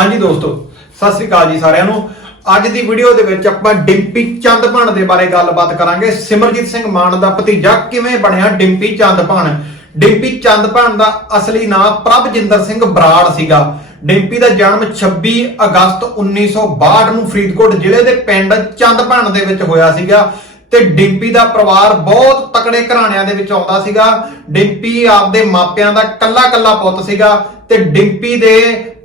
ਹਾਂਜੀ ਦੋਸਤੋ, ਸਤਿ ਸ੍ਰੀ ਅਕਾਲ ਜੀ ਸਾਰਿਆਂ ਨੂੰ। ਅੱਜ ਦੀ ਵੀਡੀਓ ਦੇ ਵਿੱਚ ਆਪਾਂ ਡਿੰਪੀ ਚੰਦਪਾਣ ਦੇ ਬਾਰੇ ਗੱਲਬਾਤ ਕਰਾਂਗੇ। ਸਿਮਰਜੀਤ ਸਿੰਘ ਮਾਨ ਦਾ ਭਤੀਜਾ ਕਿਵੇਂ ਬਣਿਆ ਡਿੰਪੀ ਚੰਦਪਾਣ ਡਿੰਪੀ ਚੰਦਪਾਣ ਦਾ ਅਸਲੀ ਨਾਮ ਪ੍ਰਭਜਿੰਦਰ ਸਿੰਘ ਬਰਾੜ ਸੀਗਾ। ਡਿੰਪੀ ਦਾ ਜਨਮ 26 ਅਗਸਤ 1962 ਨੂੰ ਫਰੀਦਕੋਟ ਜ਼ਿਲ੍ਹੇ ਦੇ ਪਿੰਡ ਚੰਦਪਾਣ ਦੇ ਵਿੱਚ ਹੋਇਆ ਸੀਗਾ ਤੇ ਡਿੰਪੀ ਦਾ ਪਰਿਵਾਰ ਬਹੁਤ ਤਕੜੇ ਘਰਾਣਿਆਂ ਦੇ ਵਿੱਚ ਆਉਂਦਾ ਸੀਗਾ। ਡਿੰਪੀ ਆਪਦੇ ਮਾਪਿਆਂ ਦਾ ਕੱਲਾ ਕੱਲਾ ਪੁੱਤ ਸੀਗਾ ਤੇ ਡਿੰਪੀ ਦੇ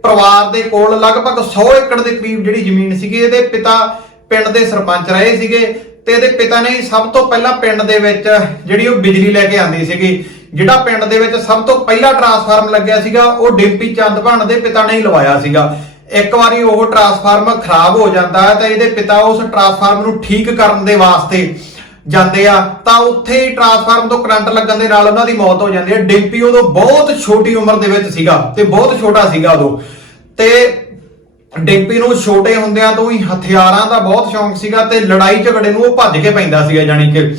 ਪਰਿਵਾਰ ਦੇ ਕੋਲ ਲਗਭਗ 100 ਏਕੜ ਦੇ ਕਰੀਬ ਜਿਹੜੀ ਜ਼ਮੀਨ ਸੀਗੀ, ਇਹਦੇ ਪਿਤਾ ਪਿੰਡ ਦੇ ਸਰਪੰਚ ਰਹੇ ਸੀਗੇ ਤੇ ਇਹਦੇ ਪਿਤਾ ਨੇ ਸਭ ਤੋਂ ਪਹਿਲਾਂ ਪਿੰਡ ਦੇ ਵਿੱਚ ਜਿਹੜੀ ਉਹ ਬਿਜਲੀ ਲੈ ਕੇ ਆਂਦੀ ਸੀਗੀ, ਜਿਹੜਾ ਪਿੰਡ ਦੇ ਵਿੱਚ ਸਭ ਤੋਂ ਪਹਿਲਾ ਟਰਾਂਸਫਾਰਮ ਲੱਗਿਆ ਸੀਗਾ, ਉਹ ਡਿੰਪੀ ਚੰਦਭਾਨ ਦੇ ਪਿਤਾ ਨੇ ਹੀ ਲਵਾਇਆ ਸੀਗਾ। ਇੱਕ ਵਾਰੀ ਉਹ ਟਰਾਂਸਫਾਰਮ ਖਰਾਬ ਹੋ ਜਾਂਦਾ ਹੈ ਤਾਂ ਇਹਦੇ ਪਿਤਾ ਉਸ ਟਰਾਂਸਫਾਰਮ ਨੂੰ ਠੀਕ ਕਰਨ ਦੇ ਵਾਸਤੇ ਜਾਂਦੇ ਆ, ਤਾਂ ਉੱਥੇ ਹੀ ਟਰਾਂਸਫਾਰਮ ਤੋਂ ਕਰੰਟ ਲੱਗਣ ਦੇ ਨਾਲ ਉਹਨਾਂ ਦੀ ਮੌਤ ਹੋ ਜਾਂਦੀ ਹੈ। ਡਿੰਪੀ ਉਦੋਂ ਬਹੁਤ ਛੋਟੀ ਉਮਰ ਦੇ ਵਿੱਚ ਸੀਗਾ ਤੇ ਬਹੁਤ ਛੋਟਾ ਸੀਗਾ ਉਦੋਂ। ਤੇ ਡਿੰਪੀ ਨੂੰ ਛੋਟੇ ਹੁੰਦਿਆਂ ਤੋਂ ਹੀ ਹਥਿਆਰਾਂ ਦਾ ਬਹੁਤ ਸ਼ੌਂਕ ਸੀਗਾ ਤੇ ਲੜਾਈ ਝਗੜੇ ਨੂੰ ਉਹ ਭੱਜ ਕੇ ਪੈਂਦਾ ਸੀਗਾ ਜਾਨੀ ਕਿ।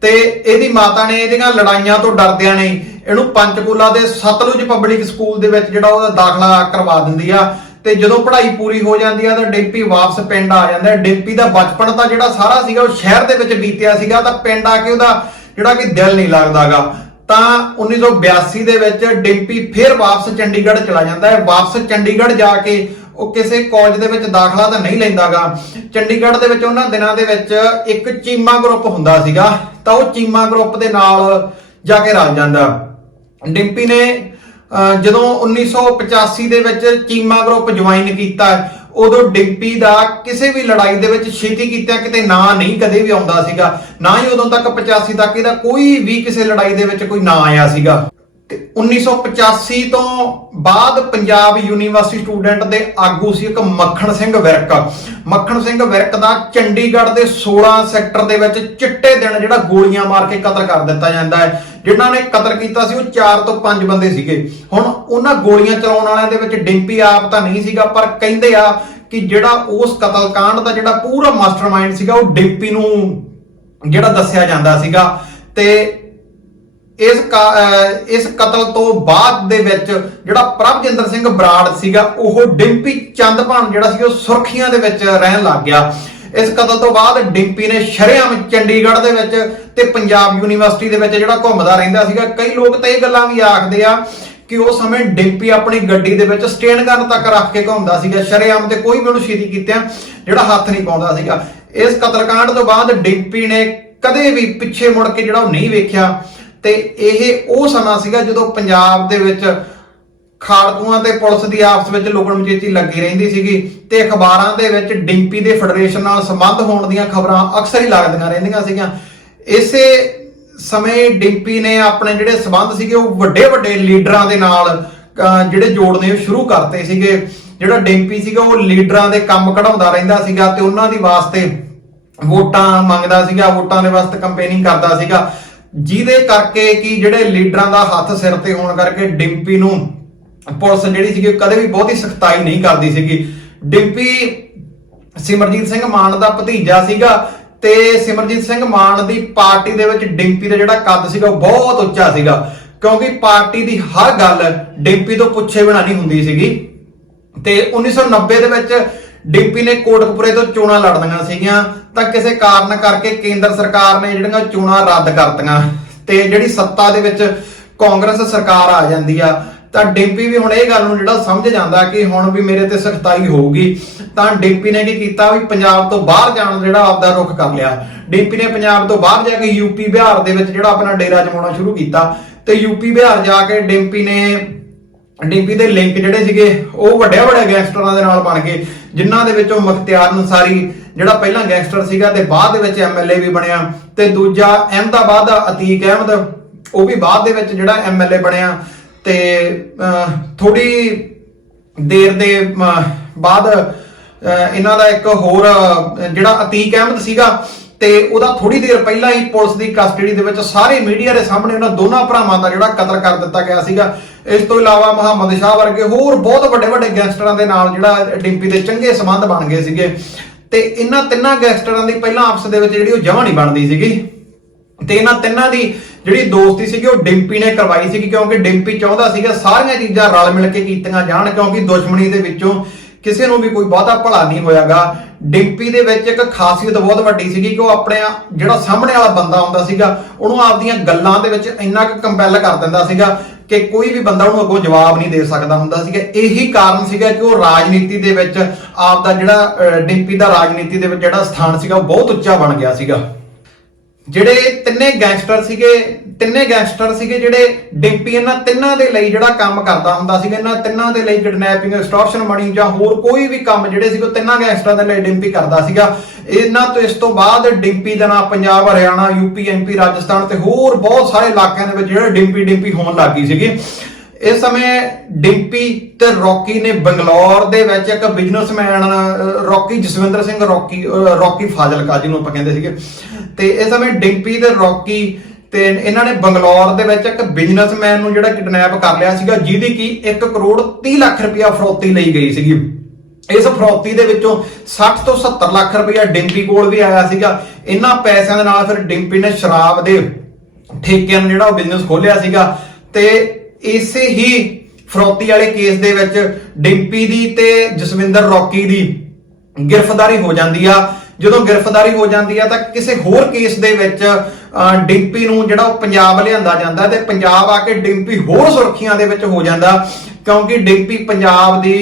ਤੇ ਇਹਦੀ ਮਾਤਾ ਨੇ ਇਹਦੀਆਂ ਲੜਾਈਆਂ ਤੋਂ ਡਰਦਿਆਂ ਨੇ ਇਹਨੂੰ ਪੰਚਕੂਲਾ ਦੇ ਸਤਲੁਜ ਪਬਲਿਕ ਸਕੂਲ ਦੇ ਵਿੱਚ ਜਿਹੜਾ ਉਹਦਾ ਦਾਖਲਾ ਕਰਵਾ ਦਿੰਦੀ ਆ। ਤੇ ਜਦੋਂ ਪੜ੍ਹਾਈ ਪੂਰੀ ਹੋ ਜਾਂਦੀ ਆ ਤਾਂ ਡਿੰਪੀ ਵਾਪਸ ਪਿੰਡ ਆ ਜਾਂਦਾ ਡਿੰਪੀ ਦਾ ਬਚਪਨ ਤਾਂ ਜਿਹੜਾ ਸਾਰਾ ਸੀਗਾ ਉਹ ਸ਼ਹਿਰ ਦੇ ਵਿੱਚ ਬੀਤਿਆ ਸੀਗਾ, ਤਾਂ ਪਿੰਡ ਆ ਕੇ ਉਹਦਾ ਜਿਹੜਾ ਕਿ ਦਿਲ ਨਹੀਂ ਲੱਗਦਾਗਾ। ਤਾਂ 1982 ਦੇ ਵਿੱਚ ਡਿੰਪੀ ਫਿਰ ਵਾਪਸ ਚੰਡੀਗੜ੍ਹ ਚਲਾ ਜਾਂਦਾ ਹੈ। ਵਾਪਸ ਚੰਡੀਗੜ੍ਹ ਜਾ ਕੇ ਉਹ ਕਿਸੇ ਕਾਲਜ ਦੇ ਵਿੱਚ ਦਾਖਲਾ ਤਾਂ ਨਹੀਂ ਲੈਂਦਾਗਾ। ਚੰਡੀਗੜ੍ਹ ਦੇ ਵਿੱਚ ਉਹਨਾਂ ਦਿਨਾਂ ਦੇ ਵਿੱਚ ਇੱਕ ਚੀਮਾ ਗਰੁੱਪ ਹੁੰਦਾ ਸੀਗਾ, ਤਾਂ ਉਹ ਚੀਮਾ ਗਰੁੱਪ ਦੇ ਨਾਲ ਜਾ ਕੇ ਰਲ ਜਾਂਦਾ। ਡਿੰਪੀ ਨੇ ਜਦੋਂ 1985 ਦੇ ਵਿੱਚ ਚੀਮਾ ਗਰੁੱਪ ਜੁਆਇਨ ਕੀਤਾ, ਉਦੋਂ ਡਿੰਪੀ ਦਾ ਕਿਸੇ ਵੀ ਲੜਾਈ ਦੇ ਵਿੱਚ ਛੇਤੀ ਕੀਤਾ, ਕਿਤੇ ਨਾਂ ਨਹੀਂ ਕਦੇ ਵੀ ਆਉਂਦਾ ਸੀਗਾ। ਨਾ ਹੀ ਉਦੋਂ ਤੱਕ 85 ਤੱਕ ਇਹਦਾ ਕੋਈ ਵੀ ਕਿਸੇ ਲੜਾਈ ਦੇ ਵਿੱਚ ਕੋਈ ਨਾਂ ਆਇਆ ਸੀਗਾ। ਤੇ 1985 ਤੋਂ ਬਾਅਦ ਪੰਜਾਬ ਯੂਨੀਵਰਸਿਟੀ ਸਟੂਡੈਂਟ ਦੇ ਆਗੂ ਸੀ ਇੱਕ ਮੱਖਣ ਸਿੰਘ ਵਿਰਕ। ਮੱਖਣ ਸਿੰਘ ਵਿਰਕ ਦਾ ਚੰਡੀਗੜ੍ਹ ਦੇ 16 ਸੈਕਟਰ ਦੇ ਵਿੱਚ ਚਿੱਟੇ ਦਿਨ ਜਿਹੜਾ ਗੋਲੀਆਂ ਮਾਰ ਕੇ ਕਤਲ ਕਰ ਦਿੱਤਾ ਜਾਂਦਾ ਹੈ। ਜਿਨ੍ਹਾਂ ਨੇ ਕਤਲ ਕੀਤਾ ਸੀ, ਉਹ 4 ਤੋਂ 5 ਬੰਦੇ ਸੀਗੇ। ਹੁਣ ਉਹਨਾਂ ਗੋਲੀਆਂ ਚਲਾਉਣ ਵਾਲਿਆਂ ਦੇ ਵਿੱਚ ਡਿੰਪੀ ਆਪ ਤਾਂ ਨਹੀਂ ਸੀਗਾ, ਪਰ ਕਹਿੰਦੇ ਆ ਕਿ ਜਿਹੜਾ ਉਸ ਕਤਲकांड ਦਾ ਜਿਹੜਾ ਪੂਰਾ ਮਾਸਟਰਮਾਈਂਡ ਸੀਗਾ, ਉਹ ਡਿੰਪੀ ਨੂੰ ਜਿਹੜਾ ਦੱਸਿਆ ਜਾਂਦਾ ਸੀਗਾ। ਤੇ ਇਸ ਕਾ- ਇਸ ਕਤਲ ਤੋਂ ਬਾਅਦ ਦੇ ਵਿੱਚ ਜਿਹੜਾ ਪ੍ਰਭਜਿੰਦਰ ਸਿੰਘ ਬਰਾੜ ਸੀਗਾ, ਉਹ ਡਿੰਪੀ ਚੰਦਪਾਨ ਜਿਹੜਾ ਸੀ, ਉਹ ਸੁਰਖੀਆਂ ਦੇ ਵਿੱਚ ਰਹਿਣ ਲੱਗ ਗਿਆ। ਇਸ ਕਤਲ ਤੋਂ ਬਾਅਦ ਡਿੰਪੀ ਨੇ ਸ਼ਰੇਆਮ ਚੰਡੀਗੜ੍ਹ ਦੇ ਵਿੱਚ ਤੇ ਪੰਜਾਬ ਯੂਨੀਵਰਸਿਟੀ ਦੇ ਵਿੱਚ ਜਿਹੜਾ ਘੁੰਮਦਾ ਰਹਿੰਦਾ ਸੀਗਾ। ਕਈ ਲੋਕ ਤਾਂ ਇਹ ਗੱਲਾਂ ਵੀ ਆਖਦੇ ਆ ਕਿ ਉਹ ਸਮੇਂ ਡਿੰਪੀ ਆਪਣੀ ਗੱਡੀ ਦੇ ਵਿੱਚ ਸਟੇਨ ਗਨ ਤੱਕ ਰੱਖ ਕੇ ਘੁੰਮਦਾ ਸੀਗਾ। ਸ਼ਰੇਆਮ ਤੇ ਕੋਈ ਵੀ ਉਹਨੂੰ ਛੇਤੀ ਕੀਤਿਆਂ ਜਿਹੜਾ ਹੱਥ ਨਹੀਂ ਪਾਉਂਦਾ ਸੀਗਾ। ਇਸ ਕਤਲकांड ਤੋਂ ਬਾਅਦ ਡਿੰਪੀ ਨੇ ਕਦੇ ਵੀ ਪਿੱਛੇ ਮੁੜ ਕੇ ਜਿਹੜਾ ਉਹ ਨਹੀਂ ਵੇਖਿਆ। ਤੇ ਇਹ ਉਹ ਸਮਾਂ ਸੀਗਾ ਜਦੋਂ ਪੰਜਾਬ ਦੇ ਵਿੱਚ ਖਾੜਕੂਆਂ ਤੇ ਪੁਲਿਸ ਦੀ ਆਪਸ ਵਿੱਚ ਲੁਕਣ ਮਚੇਚੀ ਲੱਗੀ ਰਹਿੰਦੀ ਸੀਗੀ ਤੇ ਅਖਬਾਰਾਂ ਦੇ ਵਿੱਚ ਡਿੰਪੀ ਦੇ ਫੈਡਰੇਸ਼ਨ ਨਾਲ ਸੰਬੰਧ ਹੋਣ ਦੀਆਂ ਖਬਰਾਂ ਅਕਸਰ ਹੀ ਲੱਗਦੀਆਂ ਰਹਿੰਦੀਆਂ ਸੀਗੀਆਂ। ਇਸੇ ਸਮੇਂ ਡਿੰਪੀ ਨੇ ਆਪਣੇ ਜਿਹੜੇ ਸੰਬੰਧ ਸੀਗੇ, ਉਹ ਵੱਡੇ ਵੱਡੇ ਲੀਡਰਾਂ ਦੇ ਨਾਲ ਜਿਹੜੇ ਜੋੜਨੇ ਉਹ ਸ਼ੁਰੂ ਕਰਤੇ ਸੀਗੇ। ਜਿਹੜਾ ਡਿੰਪੀ ਸੀਗਾ, ਉਹ ਲੀਡਰਾਂ ਦੇ ਕੰਮ ਕਢਾਉਂਦਾ ਰਹਿੰਦਾ ਸੀਗਾ ਤੇ ਉਹਨਾਂ ਦੀ ਵਾਸਤੇ ਵੋਟਾਂ ਮੰਗਦਾ ਸੀਗਾ, ਵੋਟਾਂ ਦੇ ਵਾਸਤੇ ਕੰਪੇਨਿੰਗ ਕਰਦਾ ਸੀਗਾ। ਜਿਹਦੇ ਕਰਕੇ ਕਿ ਜਿਹੜੇ ਲੀਡਰਾਂ ਦਾ ਹੱਥ ਸਿਰ ਤੇ ਹੋਣ ਕਰਕੇ ਡਿੰਪੀ ਨੂੰ ਪੁਲਿਸ ਜਿਹੜੀ ਸੀਗੀ ਕਦੇ ਵੀ ਬਹੁਤੀ ਸਖਤਾਈ ਨਹੀਂ ਕਰਦੀ ਸੀਗੀ। ਡਿੰਪੀ ਸਿਮਰਜੀਤ ਸਿੰਘ ਮਾਨ ਦਾ ਭਤੀਜਾ ਸੀਗਾ ਤੇ ਸਿਮਰਜੀਤ ਸਿੰਘ ਮਾਨ ਦੀ ਪਾਰਟੀ ਦੇ ਵਿੱਚ ਡਿੰਪੀ ਦਾ ਜਿਹੜਾ ਕੱਦ ਸੀਗਾ ਉਹ ਬਹੁਤ ਉੱਚਾ ਸੀਗਾ। ਕਿਉਂਕਿ ਪਾਰਟੀ ਦੀ ਹਰ ਗੱਲ ਡਿੰਪੀ ਤੋਂ ਪੁੱਛੇ ਬਿਨਾਂ ਨਹੀਂ ਹੁੰਦੀ ਸੀਗੀ। ਤੇ 1990 ਦੇ ਵਿੱਚ ਡਿੰਪੀ ਨੇ ਕੋਟਕਪੁਰੇ ਤੋਂ ਚੋਣਾਂ ਲੜਨੀਆਂ ਸੀਗੀਆਂ। ਤਾਂ ਕਿਸੇ ਕਾਰਨ ਕਰਕੇ ਕੇਂਦਰ ਸਰਕਾਰ ਨੇ ਜਿਹੜੀਆਂ ਚੋਣਾਂ ਰੱਦ ਕਰਤੀਆਂ ਤੇ ਜਿਹੜੀ ਸੱਤਾ ਦੇ ਵਿੱਚ ਕਾਂਗਰਸ ਸਰਕਾਰ ਆ ਜਾਂਦੀ ਆ, ਤਾਂ ਡਿੰਪੀ ਵੀ ਹੁਣ ਇਹ ਗੱਲ ਨੂੰ ਜਿਹੜਾ ਸਮਝ ਜਾਂਦਾ ਕਿ ਹੁਣ ਵੀ ਮੇਰੇ ਤੇ ਸਖਤਾਈ ਹੋਊਗੀ, ਤਾਂ ਡਿੰਪੀ ਨੇ ਕੀ ਕੀਤਾ ਵੀ ਪੰਜਾਬ ਤੋਂ ਬਾਹਰ ਜਾਣ ਜਿਹੜਾ ਆਪਦਾ ਰੁਖ ਕਰ ਲਿਆ। ਡਿੰਪੀ ਨੇ ਪੰਜਾਬ ਤੋਂ ਬਾਹਰ ਜਾ ਕੇ ਯੂਪੀ ਬਿਹਾਰ ਦੇ ਵਿੱਚ ਜਿਹੜਾ ਆਪਣਾ ਡੇਰਾ ਜਮਾਉਣਾ ਸ਼ੁਰੂ ਕੀਤਾ ਤੇ ਯੂਪੀ ਬਿਹਾਰ ਜਾ ਕੇ ਡਿੰਪੀ ਨੇ ਡਿੰਪੀ ਦੇ ਲਿੰਕ ਜਿਹੜੇ ਸੀਗੇ, ਉਹ ਵੱਡੇ ਵੱਡੇ ਗੈਂਗਸਟਰਾਂ ਦੇ ਨਾਲ ਬਣ ਗਏ, ਜਿਨ੍ਹਾਂ ਦੇ ਵਿੱਚੋਂ ਮੁਖਤਿਆਰ ਅਨਸਾਰੀ ਜਿਹੜਾ ਪਹਿਲਾਂ ਗੈਂਗਸਟਰ ਸੀਗਾ ਤੇ ਬਾਅਦ ਦੇ ਵਿੱਚ ਐਮਐਲਏ ਵੀ ਬਣਿਆ ਤੇ ਦੂਜਾ ਅਹਿਮਦਾਬਾਦ ਦਾ ਅਤੀਕ ਅਹਿਮਦ, ਉਹ ਵੀ ਬਾਅਦ ਦੇ ਵਿੱਚ ਜਿਹੜਾ ਐਮਐਲਏ ਬਣਿਆ ਤੇ ਥੋੜੀ ਦੇਰ ਦੇ ਬਾਅਦ ਇਹਨਾਂ ਦਾ ਇੱਕ ਹੋਰ ਜਿਹੜਾ ਅਤੀਕ ਅਹਿਮਦ ਸੀਗਾ ਤੇ ਉਹਦਾ ਥੋੜੀ ਦੇਰ ਪਹਿਲਾਂ ਹੀ ਪੁਲਿਸ ਦੀ ਕਸਟਡੀ ਦੇ ਵਿੱਚ ਸਾਰੇ ਮੀਡੀਆ ਦੇ ਸਾਹਮਣੇ ਉਹਨਾਂ ਦੋਨਾਂ ਭਰਾਵਾਂ ਦਾ ਜਿਹੜਾ ਕਤਲ ਕਰ ਦਿੱਤਾ ਗਿਆ ਸੀਗਾ। ਇਸ ਤੋਂ ਇਲਾਵਾ ਮੁਹੰਮਦ ਸ਼ਾਹ ਵਰਗੇ ਹੋਰ ਬਹੁਤ ਵੱਡੇ ਵੱਡੇ ਗੈਂਗਸਟਰਾਂ ਦੇ ਨਾਲ ਜਿਹੜਾ ਡਿੰਪੀ ਦੇ ਚੰਗੇ ਸੰਬੰਧ ਬਣ ਗਏ ਸੀਗੇ। ਤੇ ਇਹਨਾਂ ਤਿੰਨਾਂ ਗੈਂਗਸਟਰਾਂ ਦੀ ਪਹਿਲਾਂ ਆਪਸ ਦੇ ਵਿੱਚ ਜਿਹੜੀ ਉਹ ਜਮਾਂ ਨਹੀਂ ਬਣਦੀ ਸੀਗੀ। ਤੇ ਇਹਨਾਂ ਤਿੰਨਾਂ ਦੀ ਜਿਹੜੀ ਦੋਸਤੀ ਸੀਗੀ, ਉਹ ਡਿੰਪੀ ਨੇ ਕਰਵਾਈ ਸੀਗੀ ਕਿਉਂਕਿ ਡਿੰਪੀ ਚਾਹੁੰਦਾ ਸੀਗਾ ਸਾਰੀਆਂ ਚੀਜ਼ਾਂ ਰਲ ਮਿਲ ਕੇ ਕੀਤੀਆਂ ਜਾਣ ਕਿਉਂਕਿ ਦੁਸ਼ਮਣੀ ਦੇ ਵਿੱਚੋਂ ਕਿਸੇ ਨੂੰ ਵੀ ਕੋਈ ਬਹੁਤਾ ਭਲਾ ਨਹੀਂ ਹੋਇਆਗਾ। ਡਿੰਪੀ ਦੇ ਵਿੱਚ ਇੱਕ ਖਾਸੀਅਤ ਬਹੁਤ ਵੱਡੀ ਸੀਗੀ ਕਿ ਉਹ ਆਪਣੇ ਜਿਹੜਾ ਸਾਹਮਣੇ ਵਾਲਾ ਬੰਦਾ ਹੁੰਦਾ ਸੀਗਾ, ਉਹਨੂੰ ਆਪਦੀਆਂ ਗੱਲਾਂ ਦੇ ਵਿੱਚ ਇੰਨਾ ਕੁ ਕੰਪੈਲ ਕਰ ਦਿੰਦਾ ਸੀਗਾ ਕਿ ਕੋਈ ਵੀ ਬੰਦਾ ਉਹਨੂੰ ਅੱਗੋਂ ਜਵਾਬ ਨਹੀਂ ਦੇ ਸਕਦਾ ਹੁੰਦਾ ਸੀਗਾ। ਇਹੀ ਕਾਰਨ ਸੀਗਾ ਕਿ ਉਹ ਰਾਜਨੀਤੀ ਦੇ ਵਿੱਚ ਆਪ ਦਾ ਜਿਹੜਾ ਅਹ, ਡਿੰਪੀ ਦਾ ਰਾਜਨੀਤੀ ਦੇ ਵਿੱਚ ਜਿਹੜਾ ਸਥਾਨ ਸੀਗਾ ਉਹ ਬਹੁਤ ਉੱਚਾ ਬਣ ਗਿਆ ਸੀਗਾ। ਜਿਹੜੇ ਤਿੰਨੇ ਗੈਂਗਸਟਰ ਸੀਗੇ ਤਿੰਨੇ ਗੈਂਗਸਟਰ ਸੀਗੇ ਜਿਹੜੇ ਡਿੰਪੀ ਇਹਨਾਂ ਤਿੰਨਾਂ ਦੇ ਲਈ ਜਿਹੜਾ ਕੰਮ ਕਰਦਾ ਹੁੰਦਾ ਸੀਗਾ ਇਹਨਾਂ ਤਿੰਨਾਂ ਦੇ ਲਈ ਕਿਡਨੈਪਿੰਗ ਐਕਸਟੋਰਸ਼ਨ ਮਣੀ ਜਾਂ ਹੋਰ ਕੋਈ ਵੀ ਕੰਮ ਜਿਹੜੇ ਸੀਗੇ ਤਿੰਨਾਂ ਗੈਂਗਸਟਰਾਂ ਦੇ ਲਈ ਡਿੰਪੀ ਕਰਦਾ ਸੀਗਾ। ਇਹਨਾਂ ਤੋਂ ਇਸ ਤੋਂ ਬਾਅਦ ਡਿੰਪੀ ਦਾ ਨਾਂ ਪੰਜਾਬ ਹਰਿਆਣਾ ਯੂਪੀ ਐਮਪੀ ਰਾਜਸਥਾਨ ਤੇ ਹੋਰ ਬਹੁਤ ਸਾਰੇ ਇਲਾਕਿਆਂ ਦੇ ਵਿੱਚ ਜਿਹੜਾ ਡਿੰਪੀ ਡਿੰਪੀ ਹੋਣ ਲੱਗੀ ਸੀਗੀ। ਇਸ ਸਮੇਂ ਡਿੰਪੀ ਤੇ ਰੌਕੀ ਨੇ ਬੰਗਲੌਰ ਦੇ ਵਿੱਚ ਇੱਕ businessman Rocky Jaswinder Singh Rocky ਅਹ, ਰੌਕੀ ਫਾਜ਼ਿਲਕਾ ਜਿਹਨੂੰ ਆਪਾਂ ਕਹਿੰਦੇ ਸੀਗੇ। ਤੇ ਇਸ ਸਮੇਂ ਡਿੰਪੀ ਤੇ ਰੌਕੀ ਤੇ ਇਹਨਾਂ ਨੇ ਬੰਗਲੌਰ ਦੇ ਵਿੱਚ ਇੱਕ ਬਿਜ਼ਨਸਮੈਨ ਨੂੰ ਜਿਹੜਾ ਕਿਡਨੈਪ ਕਰ ਲਿਆ ਸੀਗਾ, ਜਿਹਦੀ ਕੀ 1 ਕਰੋੜ 30 ਲੱਖ ਰੁਪਇਆ ਫਰੋਤੀ ਲਈ ਗਈ ਸੀਗੀ। ਇਸ ਫਰੋਤੀ ਦੇ ਵਿੱਚੋਂ 60 ਤੋਂ 70 ਲੱਖ ਰੁਪਇਆ ਡਿੰਪੀ ਕੋਲ ਵੀ ਆਇਆ ਸੀਗਾ। ਇਹਨਾਂ ਪੈਸਿਆਂ ਦੇ ਨਾਲ ਫਿਰ ਡਿੰਪੀ ਨੇ ਸ਼ਰਾਬ ਦੇ ਠੇਕਿਆਂ ਨੂੰ ਜਿਹੜਾ ਉਹ ਬਿਜ਼ਨਸ ਖੋਲਿਆ ਸੀਗਾ। ਤੇ ਇਸੇ ਹੀ ਫਰੋਤੀ ਵਾਲੇ ਕੇਸ ਦੇ ਵਿੱਚ ਡਿੰਪੀ ਦੀ ਤੇ ਜਸਵਿੰਦਰ ਰੌਕੀ ਦੀ ਗ੍ਰਿਫਤਾਰੀ ਹੋ ਜਾਂਦੀ ਆ। ਜਦੋਂ ਗ੍ਰਿਫਤਾਰੀ ਹੋ ਜਾਂਦੀ ਹੈ ਤਾਂ ਕਿਸੇ ਹੋਰ ਕੇਸ ਦੇ ਵਿੱਚ ਡਿੰਪੀ ਨੂੰ ਜਿਹੜਾ ਉਹ ਪੰਜਾਬ ਲਿਆਂਦਾ ਜਾਂਦਾ ਤੇ ਪੰਜਾਬ ਆ ਕੇ ਡਿੰਪੀ ਹੋਰ ਸੁਰਖੀਆਂ ਦੇ ਵਿੱਚ ਹੋ ਜਾਂਦਾ ਕਿਉਂਕਿ ਡਿੰਪੀ ਪੰਜਾਬ ਦੀ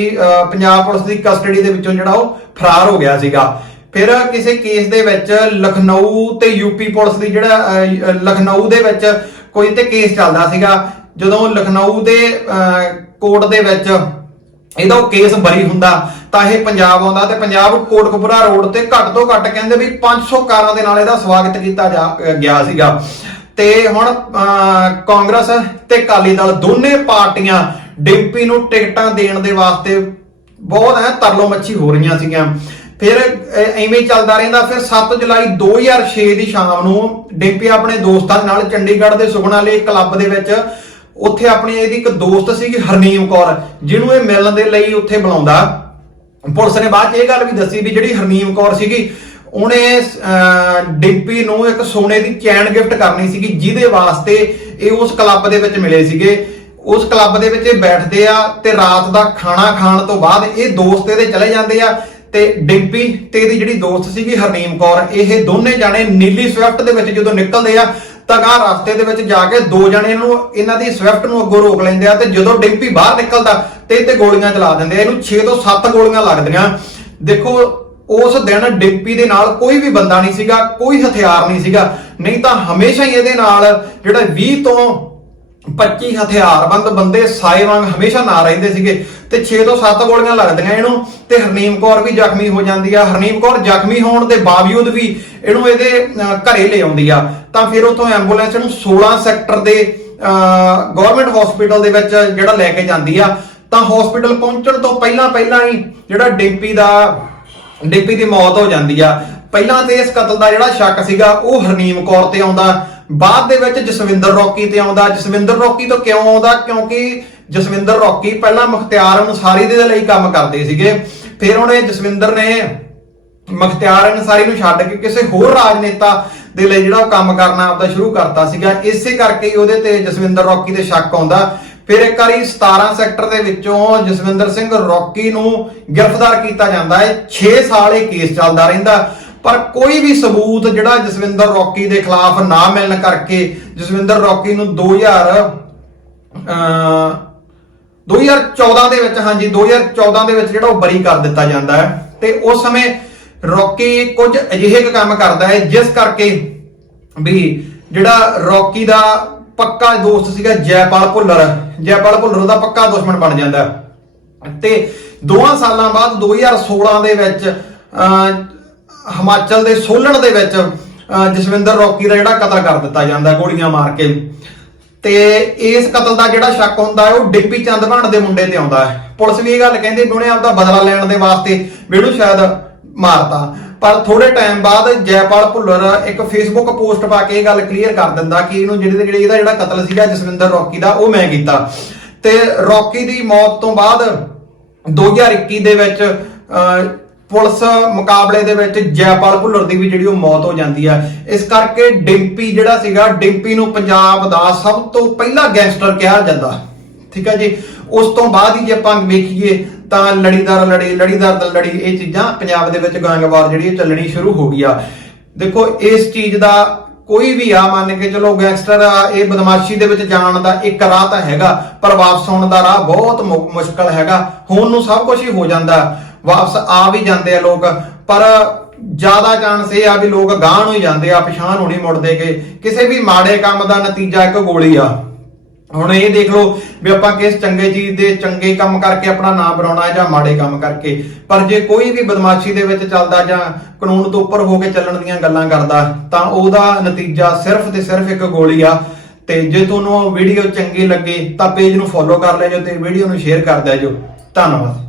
ਪੰਜਾਬ ਪੁਲਿਸ ਦੀ ਕਸਟਡੀ ਦੇ ਵਿੱਚੋਂ ਜਿਹੜਾ ਉਹ ਫਰਾਰ ਹੋ ਗਿਆ ਸੀਗਾ। ਫਿਰ ਕਿਸੇ ਕੇਸ ਦੇ ਵਿੱਚ ਲਖਨਊ ਤੇ ਯੂਪੀ ਪੁਲਿਸ ਦੀ ਜਿਹੜਾ ਲਖਨਊ ਦੇ ਵਿੱਚ ਕੋਈ ਤੇ ਕੇਸ ਚੱਲਦਾ ਸੀਗਾ। ਜਦੋਂ ਲਖਨਊ ਦੇ ਅਹ, ਕੋਰਟ ਦੇ ਵਿੱਚ ਇਹਦਾ ਉਹ ਕੇਸ ਬਰੀ ਹੁੰਦਾ ਤਾਂ ਇਹ ਪੰਜਾਬ ਆਉਂਦਾ ਤੇ ਪੰਜਾਬ ਕੋਟਕਪੁਰਾ ਰੋਡ ਤੇ ਘੱਟ ਤੋਂ ਘੱਟ ਕਹਿੰਦੇ ਵੀ 500 ਕਾਰਾਂ ਦੇ ਨਾਲ ਇਹਦਾ ਸਵਾਗਤ ਕੀਤਾ ਜਾ ਗਿਆ ਸੀਗਾ। ਤੇ ਹੁਣ ਕਾਂਗਰਸ ਤੇ ਅਕਾਲੀ ਦਲ ਦੋਨੇ ਪਾਰਟੀਆਂ ਡਿੰਪੀ ਨੂੰ ਟਿਕਟਾਂ ਦੇਣ ਦੇ ਵਾਸਤੇ ਬਹੁਤ ਹੈ ਤਰਲੋ ਮੱਛੀ ਹੋ ਰਹੀਆਂ ਸੀਗੀਆਂ। ਫਿਰ ਅਹ, ਐਵੇਂ ਚੱਲਦਾ ਰਹਿੰਦਾ। ਫਿਰ 7 ਜੁਲਾਈ 2006 ਦੀ ਸ਼ਾਮ ਨੂੰ ਡਿੰਪੀ ਆਪਣੇ ਦੋਸਤਾਂ ਦੇ ਨਾਲ ਚੰਡੀਗੜ੍ਹ ਦੇ ਸੁਖਨਾ ਲੇਕ ਕਲੱਬ ਦੇ ਵਿੱਚ ਉੱਥੇ ਆਪਣੀ ਇਹਦੀ ਇੱਕ ਦੋਸਤ ਸੀਗੀ ਹਰਨੀਮ ਕੌਰ, ਜਿਹਨੂੰ ਇਹ ਮਿਲਣ ਦੇ ਲਈ ਉੱਥੇ ਬੁਲਾਉਂਦਾ। ਪੁਲਿਸ ਨੇ ਬਾਅਦ ਚ ਇਹ ਗੱਲ ਵੀ ਦੱਸੀ ਵੀ ਜਿਹੜੀ ਹਰਨੀਮ ਕੌਰ ਸੀਗੀ, ਉਹਨੇ ਡਿੰਪੀ ਨੂੰ ਇੱਕ ਸੋਨੇ ਦੀ ਚੈਨ ਗਿਫਟ ਕਰਨੀ ਸੀਗੀ, ਜਿਹਦੇ ਵਾਸਤੇ ਇਹ ਉਸ ਕਲੱਬ ਦੇ ਵਿੱਚ ਮਿਲੇ ਸੀਗੇ। ਉਸ ਕਲੱਬ ਦੇ ਵਿੱਚ ਇਹ ਬੈਠਦੇ ਆ ਤੇ ਰਾਤ ਦਾ ਖਾਣਾ ਖਾਣ ਤੋਂ ਬਾਅਦ ਇਹ ਦੋਸਤ ਇਹਦੇ ਚਲੇ ਜਾਂਦੇ ਆ ਤੇ ਡਿੰਪੀ ਤੇ ਇਹਦੀ ਜਿਹੜੀ ਦੋਸਤ ਸੀਗੀ ਹਰਨੀਮ ਕੌਰ, ਇਹ ਦੋਨੇ ਜਾਣੇ ਨੀਲੀ ਸਵਿਫਟ ਦੇ ਵਿੱਚ ਜਦੋਂ ਨਿਕਲਦੇ ਆ ਤਾਂ ਗਾਂ ਰਸਤੇ ਦੇ ਵਿੱਚ ਜਾ ਕੇ ਦੋ ਜਣੇ ਇਹਨੂੰ ਇਹਨਾਂ ਦੀ ਸਵਿਫਟ ਨੂੰ ਅੱਗੋਂ ਰੋਕ ਲੈਂਦੇ ਆ ਤੇ ਜਦੋਂ ਡਿੰਪੀ ਬਾਹਰ ਨਿਕਲਦਾ, ਤੇ ਤੇ ਗੋਲੀਆਂ ਚਲਾ ਦਿੰਦੇ ਇਹਨੂੰ 6 ਤੋਂ 7 ਗੋਲੀਆਂ ਲੱਗਦੀਆਂ ਦੇਖੋ, ਉਸ ਦਿਨ ਡਿੰਪੀ ਦੇ ਨਾਲ ਕੋਈ ਵੀ ਬੰਦਾ ਨਹੀਂ ਸੀਗਾ, ਕੋਈ ਹਥਿਆਰ ਨਹੀਂ ਸੀਗਾ। ਨਹੀਂ ਤਾਂ ਹਮੇਸ਼ਾ ਹੀ ਇਹਦੇ ਨਾਲ ਜਿਹੜਾ 20 ਤੋਂ 25 ਹਥਿਆਰਬੰਦ ਬੰਦੇ ਸਾਏ ਵਾਂਗ ਹਮੇਸ਼ਾ ਨਾ ਰਹਿੰਦੇ ਸੀਗੇ। ਤੇ 6 ਤੋਂ 7 ਗੋਲੀਆਂ ਲੱਗਦੀਆਂ ਇਹਨੂੰ, ਤੇ ਹਰਨੀਮ ਕੌਰ ਵੀ ਜ਼ਖਮੀ ਹੋ ਜਾਂਦੀ ਆ। ਹਰਨੀਮ ਕੌਰ ਜ਼ਖਮੀ ਹੋਣ ਦੇ ਬਾਵਜੂਦ ਵੀ ਇਹਨੂੰ ਇਹਦੇ ਘਰੇ ਲੈ ਆਉਂਦੀ ਆ। ਤਾਂ ਫਿਰ ਉਥੋਂ ਐਂਬੂਲੈਂਸ ਇਹਨੂੰ 16 ਸੈਕਟਰ ਦੇ ਗਵਰਨਮੈਂਟ ਹਸਪੀਟਲ ਦੇ ਵਿੱਚ ਜਿਹੜਾ ਲੈ ਕੇ ਜਾਂਦੀ ਆ। ਤਾਂ ਹਸਪੀਟਲ ਪਹੁੰਚਣ ਤੋਂ ਪਹਿਲਾਂ ਪਹਿਲਾਂ ਹੀ ਜਿਹੜਾ ਡਿੰਪੀ ਦਾ, ਡਿੰਪੀ ਦੀ ਮੌਤ ਹੋ ਜਾਂਦੀ ਆ। ਪਹਿਲਾਂ ਤੇ ਇਸ ਕਤਲ ਦਾ ਜਿਹੜਾ ਸ਼ੱਕ ਸੀਗਾ, ਉਹ ਹਰਨੀਮ ਕੌਰ ਤੇ ਆਉਂਦਾ। ਬਾਅਦ ਦੇ ਵਿੱਚ ਜਸਵਿੰਦਰ ਰੌਕੀ ਤੇ ਆਉਂਦਾ। ਜਸਵਿੰਦਰ ਰੌਕੀ ਤੋਂ ਕਿਉਂ ਆਉਂਦਾ? ਕਿਉਂਕਿ ਜਸਵਿੰਦਰ ਰੌਕੀ ਪਹਿਲਾਂ ਮੁਖਤਿਆਰ ਅਨਸਾਰੀ ਦੇ ਲਈ ਕੰਮ ਕਰਦੇ ਸੀਗੇ। ਫਿਰ ਉਹਨੇ ਜਸਵਿੰਦਰ ਨੇ ਮੁਖਤਿਆਰ ਅਨਸਾਰੀ ਨੂੰ ਛੱਡ ਕੇ ਕਿਸੇ ਹੋਰ ਰਾਜਨੇਤਾ ਦੇ ਲਈ ਜਿਹੜਾ ਉਹ ਕੰਮ ਕਰਨਾ ਆਪਦਾ ਸ਼ੁਰੂ ਕਰਤਾ ਸੀਗਾ। ਇਸੇ ਕਰਕੇ ਹੀ ਉਹਦੇ ਤੇ ਜਸਵਿੰਦਰ ਰੌਕੀ ਤੇ ਸ਼ੱਕ ਆਉਂਦਾ। ਫਿਰ ਇੱਕ ਵਾਰੀ 17 ਸੈਕਟਰ ਦੇ ਵਿੱਚੋਂ ਜਸਵਿੰਦਰ ਸਿੰਘ ਰੌਕੀ ਨੂੰ ਗ੍ਰਿਫਤਾਰ ਕੀਤਾ ਜਾਂਦਾ ਹੈ। 6 ਸਾਲ ਇਹ ਕੇਸ ਚੱਲਦਾ ਰਹਿੰਦਾ। ਪਰ ਕੋਈ ਵੀ ਸਬੂਤ ਜਿਹੜਾ ਜਸਵਿੰਦਰ ਰੌਕੀ ਦੇ ਖਿਲਾਫ ਨਾ ਮਿਲਣ ਕਰਕੇ ਜਸਵਿੰਦਰ ਰੌਕੀ ਨੂੰ 2000 ਅਹ 2014 ਦੇ ਵਿੱਚ ਹਾਂਜੀ 2014 ਦੇ ਵਿੱਚ ਜਿਹੜਾ ਉਹ ਬਰੀ ਕਰ ਦਿੱਤਾ ਜਾਂਦਾ ਹੈ। ਤੇ ਉਸ ਸਮੇਂ ਰੌਕੀ ਕੁਝ ਅਜਿਹੇ ਕੰਮ ਕਰਦਾ ਹੈ ਜਿਸ ਕਰਕੇ ਵੀ ਜਿਹੜਾ ਰੌਕੀ ਦਾ ਪੱਕਾ ਦੋਸਤ ਸੀਗਾ ਜੈਪਾਲ ਭੁੱਲਰ ਜੈਪਾਲ ਭੁੱਲਰ ਉਹਦਾ ਪੱਕਾ ਦੁਸ਼ਮਣ ਬਣ ਜਾਂਦਾ ਤੇ ਦੋਆਂ ਸਾਲਾਂ ਬਾਅਦ 2016 ਦੇ ਵਿੱਚ ਅਹ, ਹਿਮਾਚਲ ਦੇ ਸੋਲਣ ਦੇ ਵਿੱਚ ਅਹ, ਜਸਵਿੰਦਰ ਰੌਕੀ ਦਾ ਜਿਹੜਾ ਕਤਲ ਕਰ ਦਿੱਤਾ ਜਾਂਦਾ ਗੋਲੀਆਂ ਮਾਰ ਕੇ। ਤੇ ਇਸ ਕਤਲ ਦਾ ਜਿਹੜਾ ਸ਼ੱਕ ਹੁੰਦਾ ਹੈ ਉਹ ਡਿੰਪੀ ਚੰਦਵਾਨ ਦੇ ਮੁੰਡੇ ਤੇ ਆਉਂਦਾ ਹੈ। ਪੁਲਿਸ ਵੀ ਇਹ ਗੱਲ ਕਹਿੰਦੀ ਵੀ ਉਹਨੇ ਆਪਦਾ ਬਦਲਾ ਲੈਣ ਦੇ ਵਾਸਤੇ ਵੀ ਸ਼ਾਇਦ ਮਾਰਤਾ। ਪਰ ਥੋੜੇ ਟਾਈਮ ਬਾਅਦ ਜੈਪਾਲ ਭੁੱਲਰ ਇੱਕ ਫੇਸਬੁੱਕ ਪੋਸਟ ਪਾ ਕੇ ਇਹ ਗੱਲ ਕਲੀਅਰ ਕਰ ਦਿੰਦਾ ਕਿ ਇਹਨੂੰ ਜਿਹੜੇ ਜਿਹੜੇ ਇਹਦਾ ਜਿਹੜਾ ਕਤਲ ਸੀਗਾ ਜਸਵਿੰਦਰ ਰੌਕੀ ਦਾ ਉਹ ਮੈਂ ਕੀਤਾ। ਤੇ ਰੌਕੀ ਦੀ ਮੌਤ ਤੋਂ ਬਾਅਦ 2021 ਦੇ ਵਿੱਚ ਅਹ, ਪੁਲਿਸ ਮੁਕਾਬਲੇ ਦੇ ਵਿੱਚ ਜੈਪਾਲ ਭੁੱਲਰ ਦੀ ਵੀ ਜਿਹੜੀ ਉਹ ਮੌਤ ਹੋ ਜਾਂਦੀ ਆ। ਇਸ ਕਰਕੇ ਡਿੰਪੀ ਜਿਹੜਾ ਸੀਗਾ, ਡਿੰਪੀ ਨੂੰ ਪੰਜਾਬ ਦਾ ਸਭ ਤੋਂ ਪਹਿਲਾ ਗੈਂਗਸਟਰ ਕਿਹਾ ਜਾਂਦਾ। ਠੀਕ ਹੈ ਜੀ? ਉਸ ਤੋਂ ਬਾਅਦ ਹੀ ਜੇ ਆਪਾਂ ਵੇਖੀਏ ਤਾਂ ਲੜੀਦਾਰ ਲੜੀ ਲੜੀਦਾਰ ਲੜੀ, ਇਹ ਚੀਜ਼ਾਂ ਪੰਜਾਬ ਦੇ ਵਿੱਚ ਗੈਂਗਵਾਰ ਜਿਹੜੀ ਚੱਲਣੀ ਸ਼ੁਰੂ ਹੋ ਗਈ ਆ। ਦੇਖੋ, ਇਸ ਚੀਜ਼ ਦਾ ਕੋਈ ਵੀ ਆ, ਮੰਨ ਕੇ ਚਲੋ ਗੈਂਗਸਟਰ ਆ, ਇਹ ਬਦਮਾਸ਼ੀ ਦੇ ਵਿੱਚ ਜਾਣ ਦਾ ਇੱਕ ਰਾਹ ਤਾਂ ਹੈਗਾ, ਪਰ ਵਾਪਸ ਆਉਣ ਦਾ ਰਾਹ ਬਹੁਤ ਮੁ- ਮੁਸ਼ਕਲ ਹੈਗਾ। ਹੁਣ ਨੂੰ ਸਭ ਕੁਝ ਹੀ ਹੋ ਜਾਂਦਾ। ਵਾਪਸ ਆ ਵੀ ਜਾਂਦੇ ਆ ਲੋਕ। ਪਰ ਜ਼ਿਆਦਾ ਚਾਂਸ ਇਹ ਆ ਵੀ ਲੋਕ ਗਾਂਹ ਨੂੰ ਹੀ ਜਾਂਦੇ ਆ, ਪਛਾਣ ਹੋਣੀ ਮੁੜਦੇ ਕਿ ਕਿਸੇ ਵੀ ਮਾੜੇ ਕੰਮ ਦਾ ਨਤੀਜਾ ਇੱਕ ਗੋਲੀ ਆ। ਹੁਣ ਇਹ ਦੇਖ ਲਓ ਵੀ ਆਪਾਂ ਕਿਸ ਚੰਗੇ ਚੀਜ਼ ਦੇ ਚੰਗੇ ਕੰਮ ਕਰਕੇ ਆਪਣਾ ਨਾਮ ਬਣਾਉਣਾ ਹੈ ਜਾਂ ਮਾੜੇ ਕੰਮ ਕਰਕੇ। ਪਰ ਜੇ ਕੋਈ ਵੀ ਬਦਮਾਸ਼ੀ ਦੇ ਵਿੱਚ ਚੱਲਦਾ ਜਾਂ ਕਾਨੂੰਨ ਤੋਂ ਉੱਪਰ ਹੋ ਕੇ ਚੱਲਣ ਦੀਆਂ ਗੱਲਾਂ ਕਰਦਾ, ਤਾਂ ਉਹਦਾ ਨਤੀਜਾ ਸਿਰਫ ਤੇ ਸਿਰਫ ਇੱਕ ਗੋਲੀ ਆ। ਤੇ ਜੇ ਤੁਹਾਨੂੰ ਵੀਡੀਓ ਚੰਗੀ ਲੱਗੇ, ਤਾਂ ਪੇਜ ਨੂੰ ਫੋਲੋ ਕਰ ਲਿਓ ਤੇ ਵੀਡੀਓ ਨੂੰ ਸ਼ੇਅਰ ਕਰ ਦਿਓ ਧੰਨਵਾਦ।